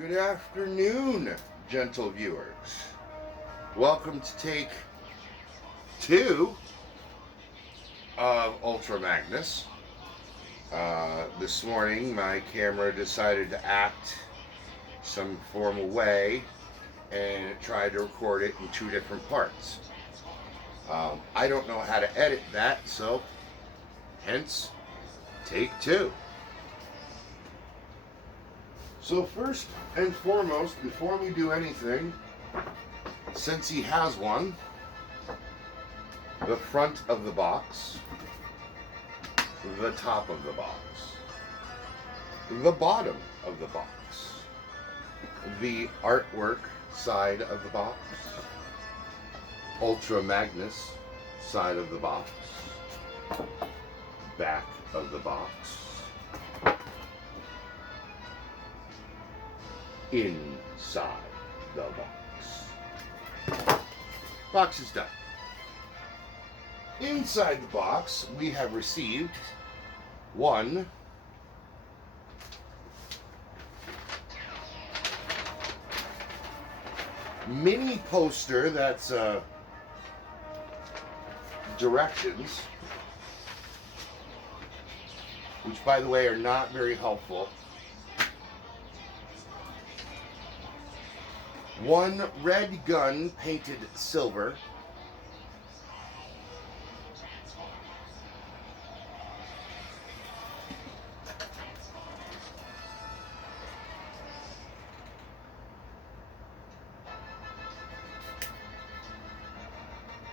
Good afternoon, gentle viewers. Welcome to take 2 of Ultra Magnus. This morning, my camera decided to act some formal way and it tried to record it in 2 different parts. I don't know how to edit that, so hence, take 2. So first and foremost, before we do anything, since he has one, the front of the box, the top of the box, the bottom of the box, the artwork side of the box, Ultra Magnus side of the box, back of the box, inside the box. Box is done. Inside the box, we have received one mini poster that's directions, which by the way are not very helpful. One red gun painted silver.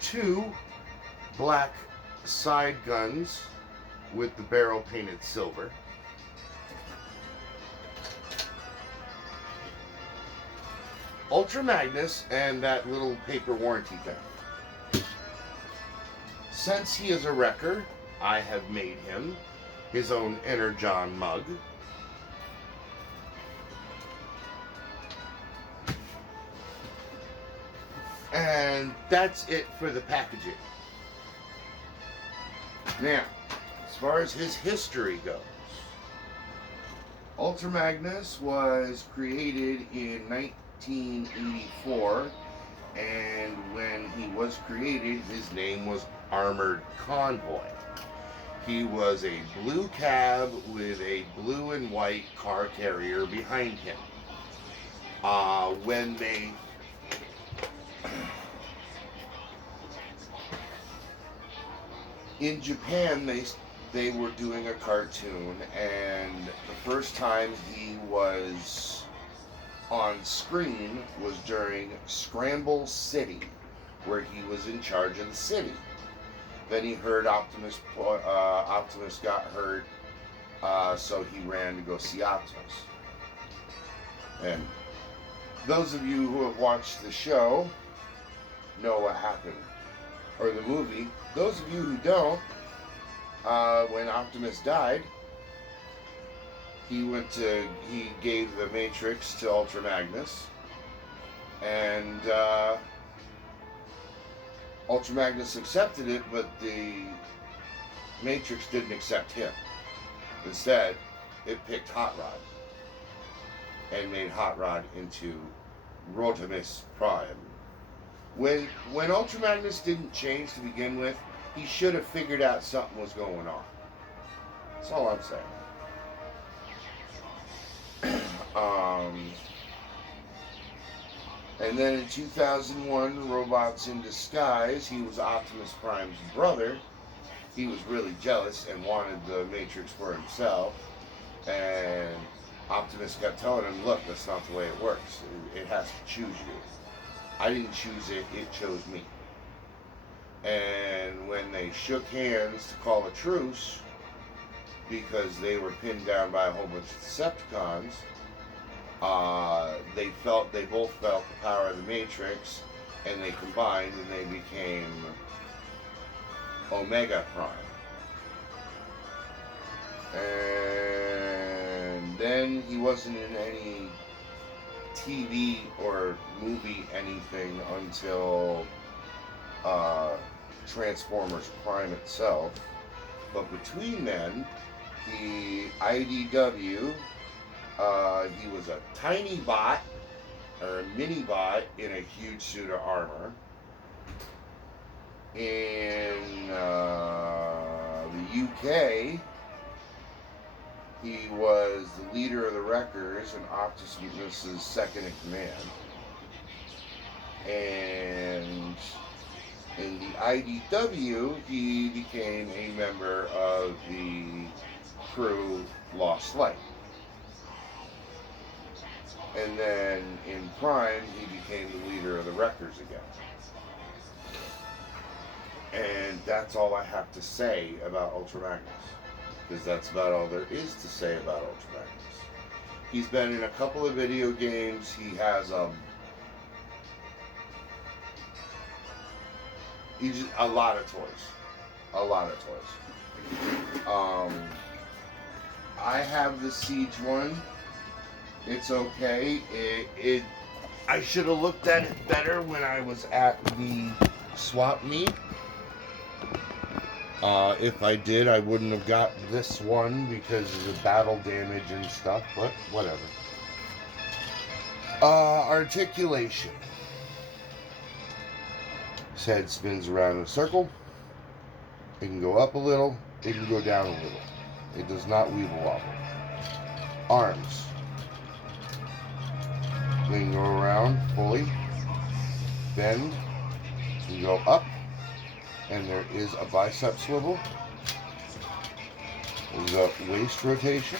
Two black side guns with the barrel painted silver. Ultra Magnus and that little paper warranty thing. Since he is a wrecker, I have made him his own Energon mug. And that's it for the packaging. Now, as far as his history goes, Ultra Magnus was created in 1984, and when he was created, his name was Armored Convoy. He was a blue cab with a blue and white car carrier behind him. When they in Japan, they were doing a cartoon, and the first time he was on screen was during Scramble City, where he was in charge of the city. Then he heard Optimus got hurt, so he ran to go see Optimus. And those of you who have watched the show know what happened, or the movie. Those of you who don't, when Optimus died, he gave the Matrix to Ultra Magnus, and Ultra Magnus accepted it, but the Matrix didn't accept him. Instead, it picked Hot Rod and made Hot Rod into Rodimus Prime. When Ultra Magnus didn't change to begin with, he should have figured out something was going on. That's all I'm saying. And then in 2001, Robots in Disguise, he was Optimus Prime's brother. He was really jealous and wanted the Matrix for himself. And Optimus kept telling him, look, that's not the way it works. It has to choose you. I didn't choose it, it chose me. And when they shook hands to call a truce, because they were pinned down by a whole bunch of Decepticons, they both felt the power of the Matrix, and they combined and they became Omega Prime. And then he wasn't in any TV or movie anything until Transformers Prime itself. But between then, the IDW He was a tiny bot, or a mini bot, in a huge suit of armor. In the UK, he was the leader of the Wreckers and Optimus's second in command. And in the IDW, he became a member of the crew Lost Light. And then in Prime, he became the leader of the Wreckers again. And that's all I have to say about Ultra Magnus, because that's about all there is to say about Ultra Magnus. He's been in a couple of video games. He has he's a lot of toys. I have the Siege one. It's okay. I should have looked at it better when I was at the swap meet. If I did, I wouldn't have got this one because of the battle damage and stuff, but whatever. Articulation. His head spins around in a circle. It can go up a little. It can go down a little. It does not weeble wobble. Arms. They can go around fully. Bend. You can go up. And there is a bicep swivel. There's a waist rotation.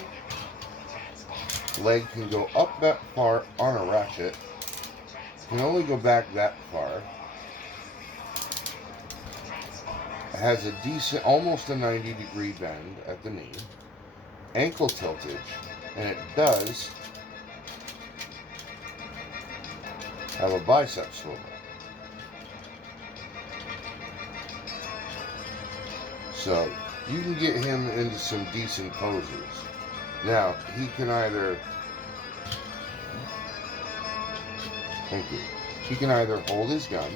Leg can go up that far on a ratchet. Can only go back that far. It has a decent, almost a 90-degree bend at the knee. Ankle tiltage. And it does have a bicep swivel. So, you can get him into some decent poses. Now, he can either... Thank you. He can either hold his gun,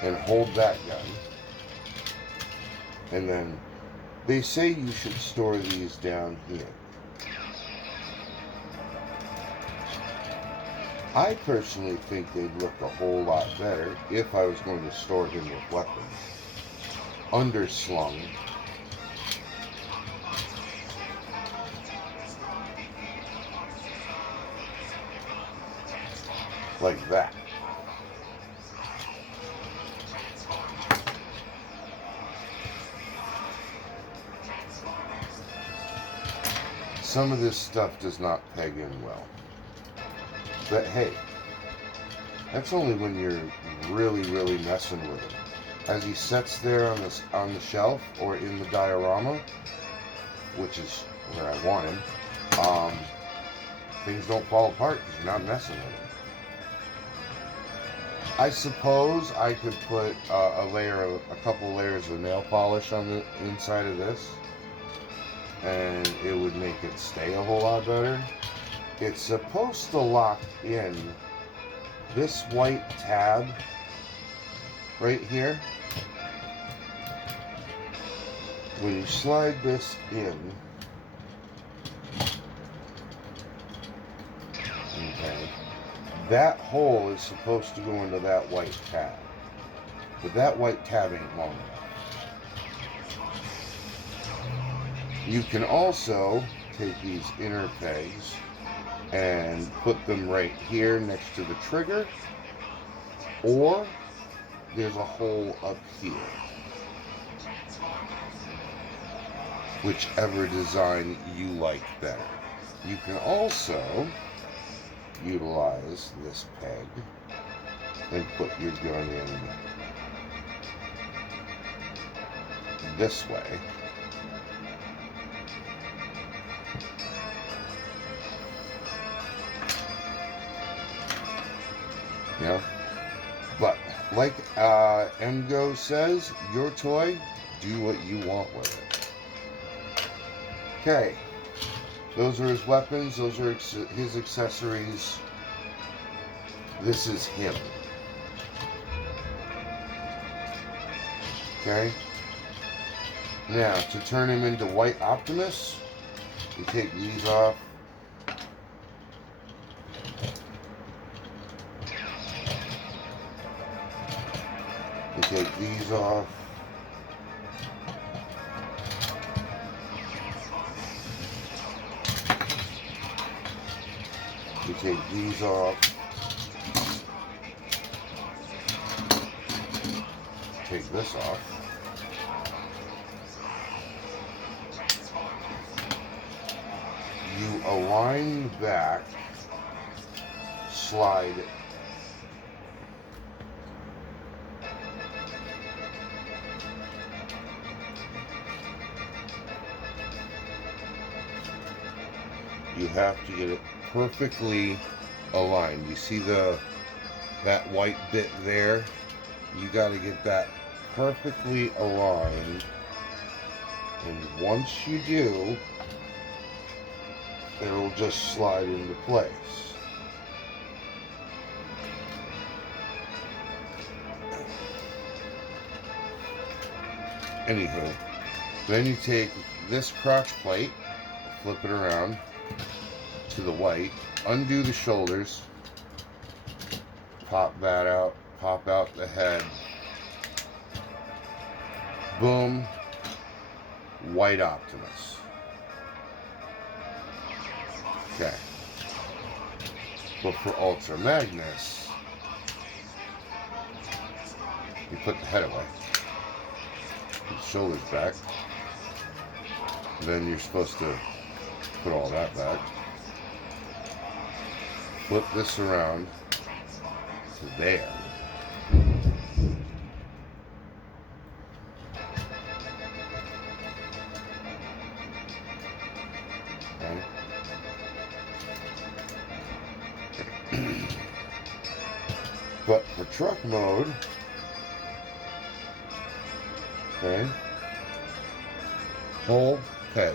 and hold that gun, and then they say you should store these down here. I personally think they'd look a whole lot better if I was going to store him with weapons. Underslung. Like that. Some of this stuff does not peg in well. But hey, that's only when you're really, really messing with it. As he sits there on the shelf or in the diorama, which is where I want him, things don't fall apart because you're not messing with them. I suppose I could put a couple layers of nail polish on the inside of this, and it would make it stay a whole lot better. It's supposed to lock in this white tab right here. When you slide this in, okay, that hole is supposed to go into that white tab. But that white tab ain't long enough. You can also take these inner pegs and put them right here next to the trigger, or there's a hole up here. Whichever design you like better. You can also utilize this peg and put your gun in this way. Yeah, but like MGO says, your toy, do what you want with it. Okay, Those are his weapons. Those are his accessories. This is him. Okay? Now, to turn him into White Optimus, you take these off. You take these off. You take these off. Take this off. You align the back, slide it. You have to get it perfectly aligned. You see that white bit there? You got to get that perfectly aligned. And once you do, it'll just slide into place. Anywho, then you take this crotch plate, flip it around to the white, undo the shoulders, pop that out, pop out the head, boom, White Optimus. Okay. But for Ultra Magnus, you put the head away, put the shoulders back, then you're supposed to put all that back. Flip this around to there. Okay. But for truck mode, okay, whole peg.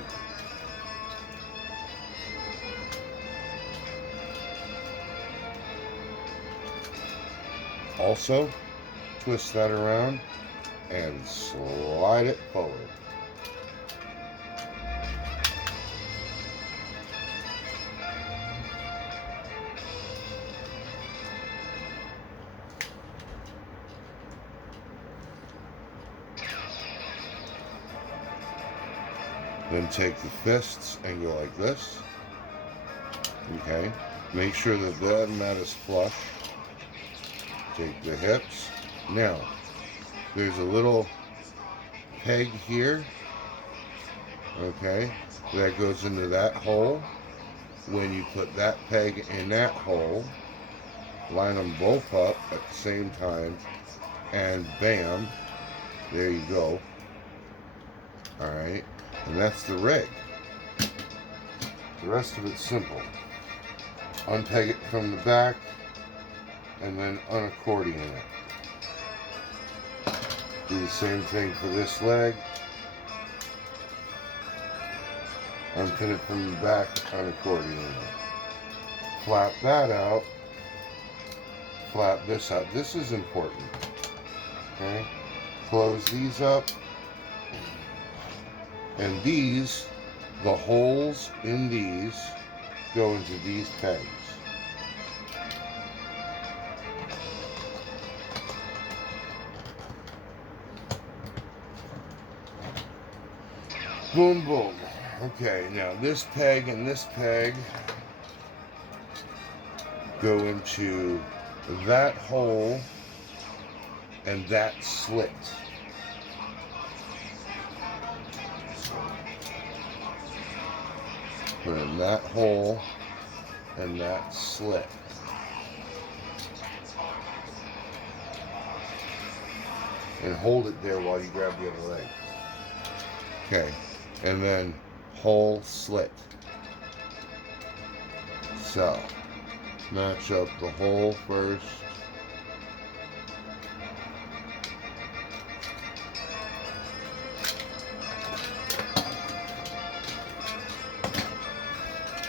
Also, twist that around and slide it forward. Then take the fists and go like this. Okay. Make sure that that is flush. Take the hips. Now, there's a little peg here. Okay. That goes into that hole. When you put that peg in that hole, line them both up at the same time, and bam, there you go. Alright. And that's the rig. The rest of it's simple. Unpeg it from the back and then unaccordion it. Do the same thing for this leg. Unpin it from the back, unaccordion it. Flap that out. Flap this out. This is important. Okay? Close these up. And these, the holes in these, go into these pegs. Boom, boom. Okay, now this peg and this peg go into that hole and that slit. Put in that hole and that slit. And hold it there while you grab the other leg. Okay, and then hole slit. So, match up the hole first.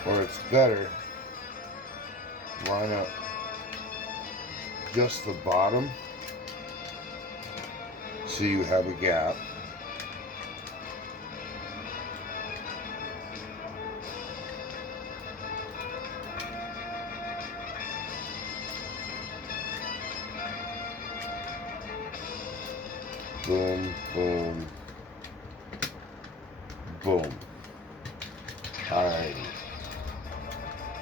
or it's better, line up just the bottom so you have a gap. Boom, boom, boom. Alrighty.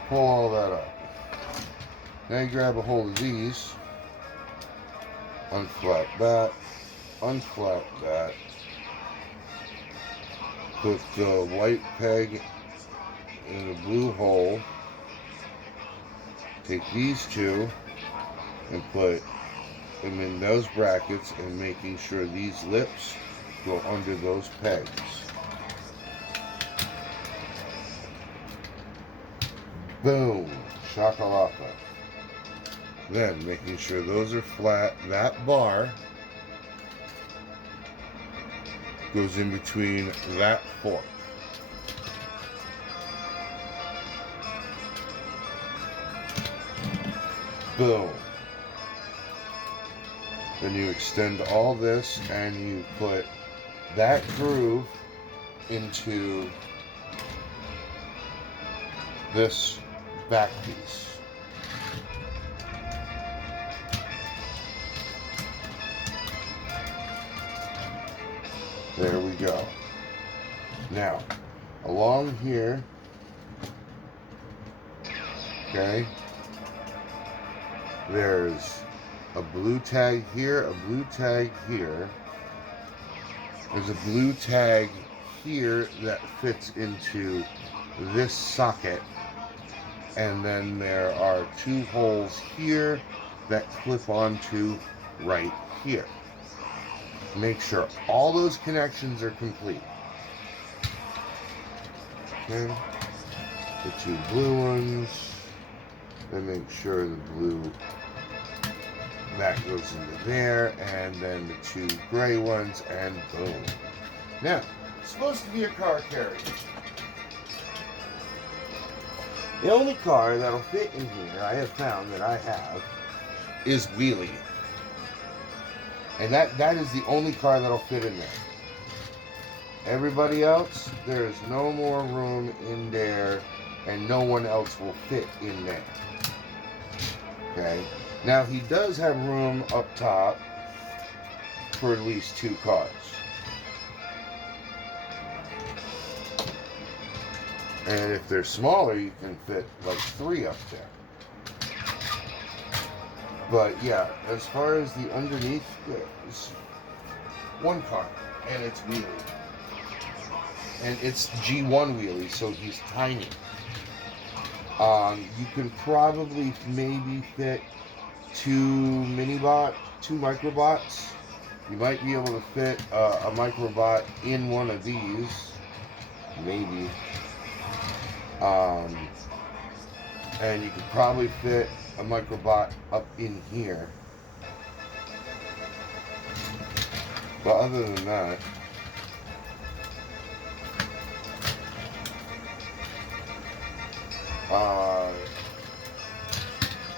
Pull all that up. Now you grab a hold of these, unflap that, put the white peg in the blue hole, take these two and put them in those brackets, and making sure these lips go under those pegs. Boom, shakalaka. Then making sure those are flat, that bar goes in between that fork. Boom. Then you extend all this and you put that groove into this back piece. There we go. Now, along here, okay, there's a blue tag here, a blue tag here. There's a blue tag here that fits into this socket. And then there are two holes here that clip onto right here. Make sure all those connections are complete. Okay, the two blue ones, then make sure the blue, that goes into there, and then the two gray ones, and boom. Now, it's supposed to be a car carrier. The only car that'll fit in here, I have found that I have, is wheelie. And that is the only car that'll fit in there. Everybody else, there's no more room in there, and no one else will fit in there. Okay? Now, he does have room up top for at least two cars. And if they're smaller, you can fit like three up there. But yeah, as far as the underneath goes, one car, and it's wheelie. And it's G1 wheelie, so he's tiny. You can probably maybe fit two microbots. You might be able to fit a microbot in one of these, maybe. And you could probably fit a microbot up in here. But other than that,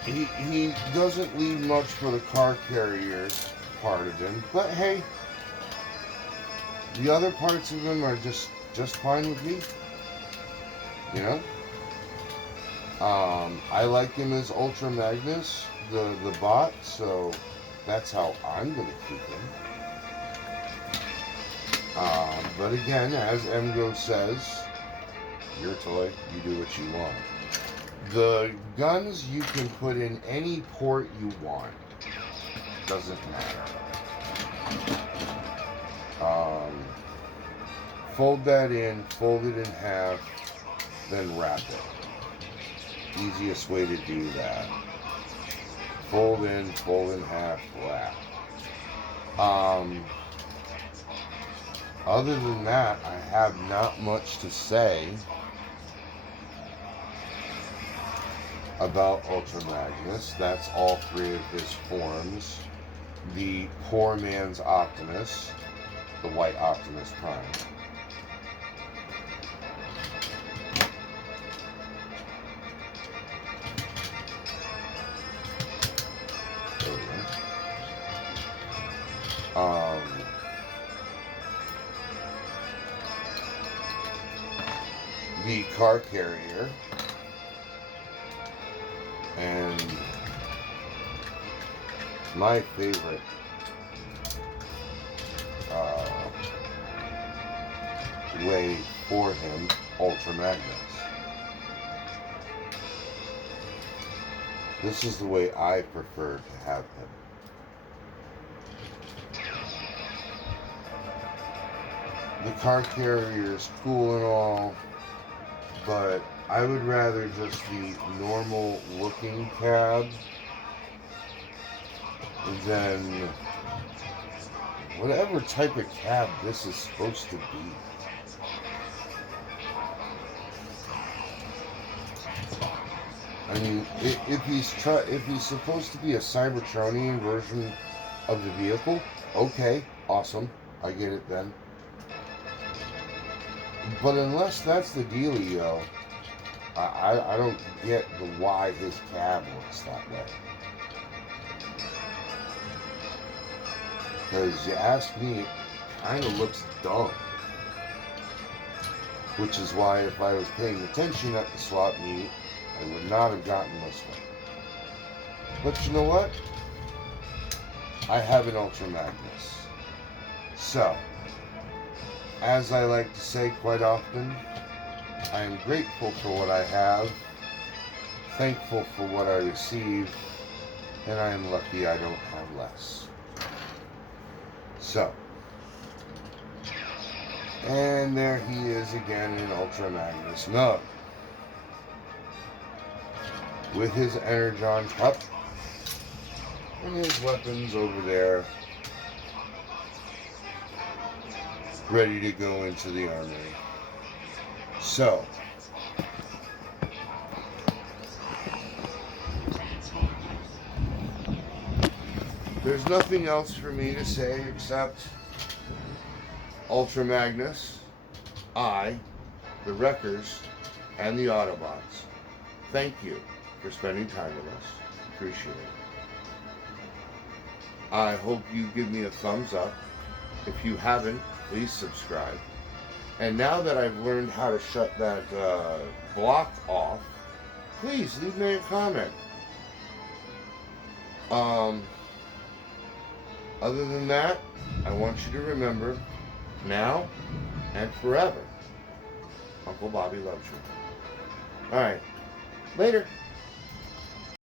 he doesn't leave much for the car carrier part of him. But hey, the other parts of him are just fine with me. You know? I like him as Ultra Magnus, the bot, so that's how I'm going to keep him. But again, as Emgo says, your toy, you do what you want. The guns you can put in any port you want. Doesn't matter. Fold that in, fold it in half, then wrap it. Easiest way to do that. Fold in half, wrap. Other than that, I have not much to say about Ultra Magnus. That's all three of his forms. The poor man's Optimus, the white Optimus Prime. Um, the car carrier, and my favorite way for him, Ultra Magnus. This is the way I prefer to have him. The car carrier is cool and all, but I would rather just the normal looking cab than whatever type of cab this is supposed to be. I mean, if he's supposed to be a cybertronian version of the vehicle, okay, awesome, I get it then. But unless that's the dealio, I don't get the why his cab looks that way. Because you ask me, it kind of looks dumb. Which is why if I was paying attention at the swap meet, I would not have gotten this one. But you know what? I have an Ultra Magnus. So, as I like to say quite often, I am grateful for what I have, thankful for what I receive, and I am lucky I don't have less. So, and there he is again in Ultra Magnus Nug, with his Energon cup and his weapons over there, ready to go into the armory. So, there's nothing else for me to say except Ultra Magnus, I, the Wreckers, and the Autobots, thank you for spending time with us. Appreciate it. I hope you give me a thumbs up. If you haven't, please subscribe. And now that I've learned how to shut that block off, please leave me a comment. Other than that, I want you to remember, now and forever, Uncle Bobby loves you. Alright, later.